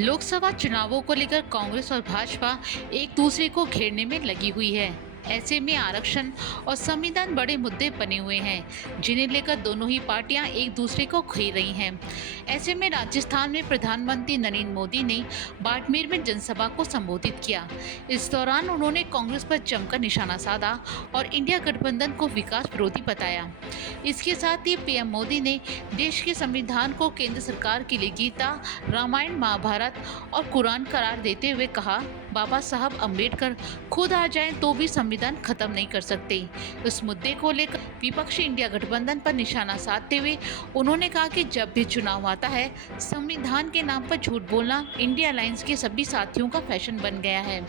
लोकसभा चुनावों को लेकर कांग्रेस और भाजपा एक दूसरे को घेरने में लगी हुई है। ऐसे में आरक्षण और संविधान बड़े मुद्दे बने हुए हैं, जिन्हें लेकर दोनों ही पार्टियां एक दूसरे को घेर रही हैं। ऐसे में राजस्थान में प्रधानमंत्री नरेंद्र मोदी ने बाड़मेर में जनसभा को संबोधित किया। इस दौरान उन्होंने कांग्रेस पर जमकर निशाना साधा और इंडिया गठबंधन को विकास विरोधी बताया। इसके साथ ही पीएम मोदी ने देश के संविधान को केंद्र सरकार के लिए गीता, रामायण, महाभारत और कुरान करार देते हुए कहा, बाबा साहब अम्बेडकर खुद आ जाएं तो भी संविधान खत्म नहीं कर सकते। इस मुद्दे को लेकर विपक्षी इंडिया गठबंधन पर निशाना साधते हुए उन्होंने कहा कि जब भी चुनाव आता है, संविधान के नाम पर झूठ बोलना इंडिया अलायंस के सभी साथियों का फैशन बन गया है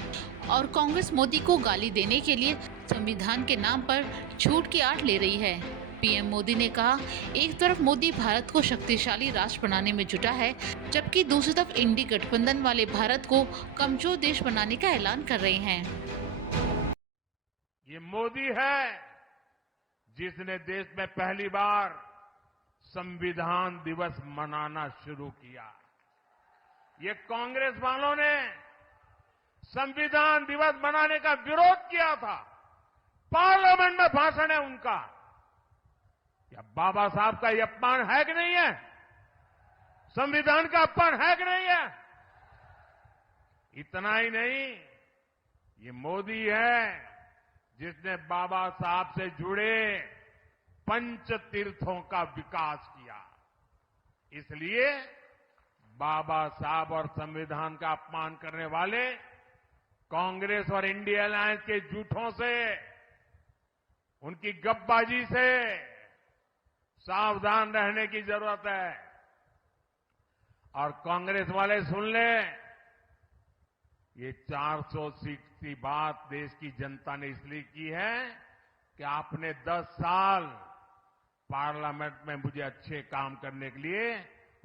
और कांग्रेस मोदी को गाली देने के लिए संविधान के नाम पर झूठ की आड़ ले रही है। पीएम मोदी ने कहा, एक तरफ मोदी भारत को शक्तिशाली राष्ट्र बनाने में जुटा है, जबकि दूसरी तरफ इंडी गठबंधन वाले भारत को कमजोर देश बनाने का ऐलान कर रहे हैं। ये मोदी है जिसने देश में पहली बार संविधान दिवस मनाना शुरू किया। ये कांग्रेस वालों ने संविधान दिवस मनाने का विरोध किया था। पार्लियामेंट में भाषण है उनका। क्या बाबा साहब का ये अपमान है कि नहीं है? संविधान का अपमान है कि नहीं है? इतना ही नहीं, ये मोदी है जिसने बाबा साहब से जुड़े पंच तीर्थों का विकास किया। इसलिए बाबा साहब और संविधान का अपमान करने वाले कांग्रेस और इंडिया अलायंस के झूठों से, उनकी गपबाजी से सावधान रहने की जरूरत है। और कांग्रेस वाले सुन लें, ये 400 सीट की बात देश की जनता ने इसलिए की है कि आपने 10 साल पार्लियामेंट में मुझे अच्छे काम करने के लिए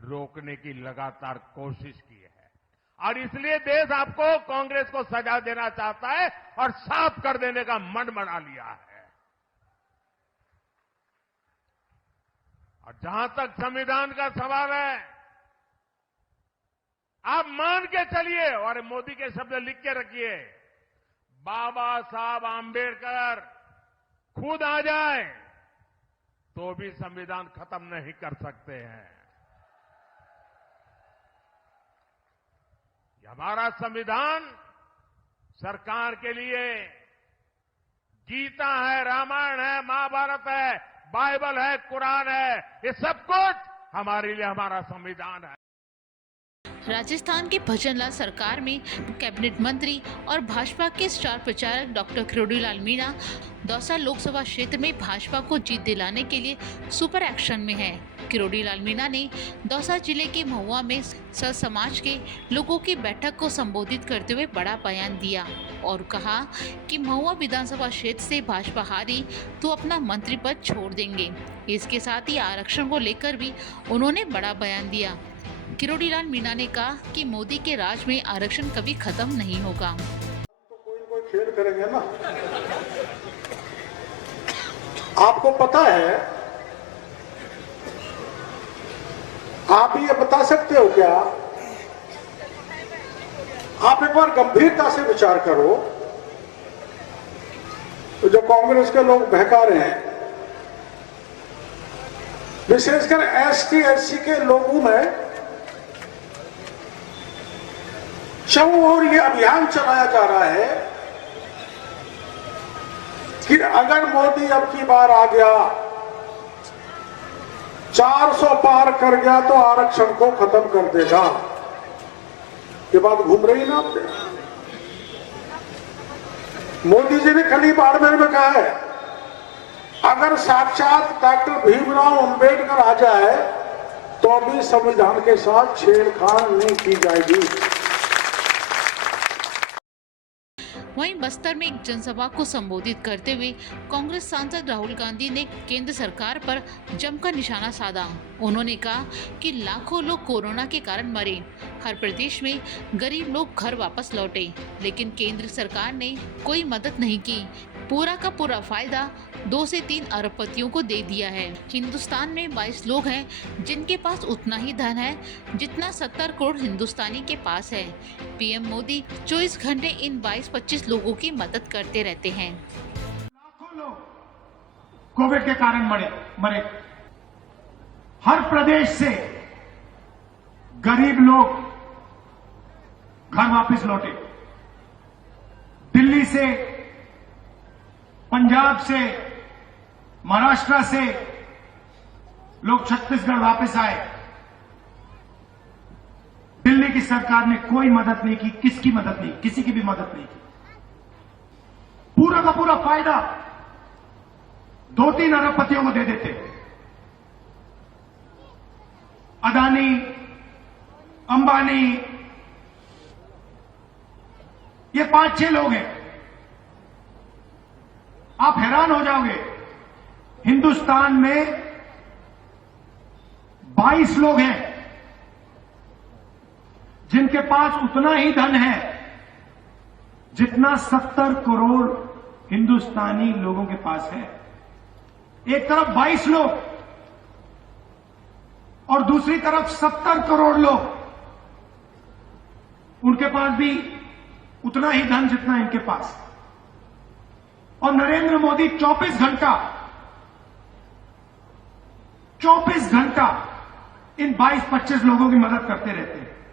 रोकने की लगातार कोशिश की है। और इसलिए देश आपको, कांग्रेस को सजा देना चाहता है और साफ कर देने का मन बना लिया है। और जहां तक संविधान का सवाल है, आप मान के चलिए और मोदी के शब्द लिख के रखिए, बाबा साहब आंबेडकर खुद आ जाए तो भी संविधान खत्म नहीं कर सकते हैं। ये हमारा संविधान सरकार के लिए गीता है, रामायण है, महाभारत है, बाइबल है, कुरान है, ये सब कुछ हमारे लिए हमारा संविधान है। राजस्थान के भजनलाल सरकार में कैबिनेट मंत्री और भाजपा के स्टार प्रचारक डॉक्टर किरोड़ीलाल मीणा दौसा लोकसभा क्षेत्र में भाजपा को जीत दिलाने के लिए सुपर एक्शन में है। किरोड़ीलाल मीणा ने दौसा जिले के महुआ में सर समाज के लोगों की बैठक को संबोधित करते हुए बड़ा बयान दिया और कहा कि महुआ विधानसभा क्षेत्र से भाजपा हारी तो अपना मंत्री पद छोड़ देंगे। इसके साथ ही आरक्षण को लेकर भी उन्होंने बड़ा बयान दिया। किरोड़ीलाल मीणा ने कहा कि मोदी के राज में आरक्षण कभी खत्म नहीं होगा। तो कोई खेल करेंगे ना। आपको पता है, आप ये बता सकते हो क्या? आप एक बार गंभीरता से विचार करो, तो जो कांग्रेस के लोग बहका रहे हैं, विशेषकर एसटी एससी के लोगों में चारों ओर ये अभियान चलाया जा रहा है कि अगर मोदी अब की बार आ गया, 400 पार कर गया तो आरक्षण को खत्म कर देगा। ये बात घूम रही ना आपने? मोदी जी ने कल ही बाड़मेर में कहा है, अगर साक्षात डॉक्टर भीमराव अंबेडकर आ जाए तो भी संविधान के साथ छेड़छाड़ नहीं की जाएगी। वहीं बस्तर में एक जनसभा को संबोधित करते हुए कांग्रेस सांसद राहुल गांधी ने केंद्र सरकार पर जमकर निशाना साधा। उन्होंने कहा कि लाखों लोग कोरोना के कारण मरे, हर प्रदेश में गरीब लोग घर वापस लौटे, लेकिन केंद्र सरकार ने कोई मदद नहीं की। पूरा का पूरा फायदा 2 से 3 अरबपतियों को दे दिया है। हिंदुस्तान में 22 लोग हैं जिनके पास उतना ही धन है जितना 70 करोड़ हिंदुस्तानी के पास है। पीएम मोदी 24 घंटे इन 22-25 लोगों की मदद करते रहते हैं। लाखों लोग कोविड के कारण मरे। हर प्रदेश से गरीब लोग घर वापस लौटे। दिल्ली से, पंजाब से, महाराष्ट्र से लोग छत्तीसगढ़ वापस आए। दिल्ली की सरकार ने कोई मदद नहीं की, किसकी मदद नहीं, किसी की भी मदद नहीं की। पूरा का पूरा फायदा 2-3 अरबपतियों को दे देते। अदानी, अंबानी, ये 5-6 लोग हैं। आप हैरान हो जाओगे, हिंदुस्तान में 22 लोग हैं जिनके पास उतना ही धन है जितना 70 करोड़ हिंदुस्तानी लोगों के पास है। एक तरफ 22 लोग और दूसरी तरफ 70 करोड़ लोग, उनके पास भी उतना ही धन जितना इनके पास। और नरेंद्र मोदी 24 घंटा इन 22-25 लोगों की मदद करते रहते हैं।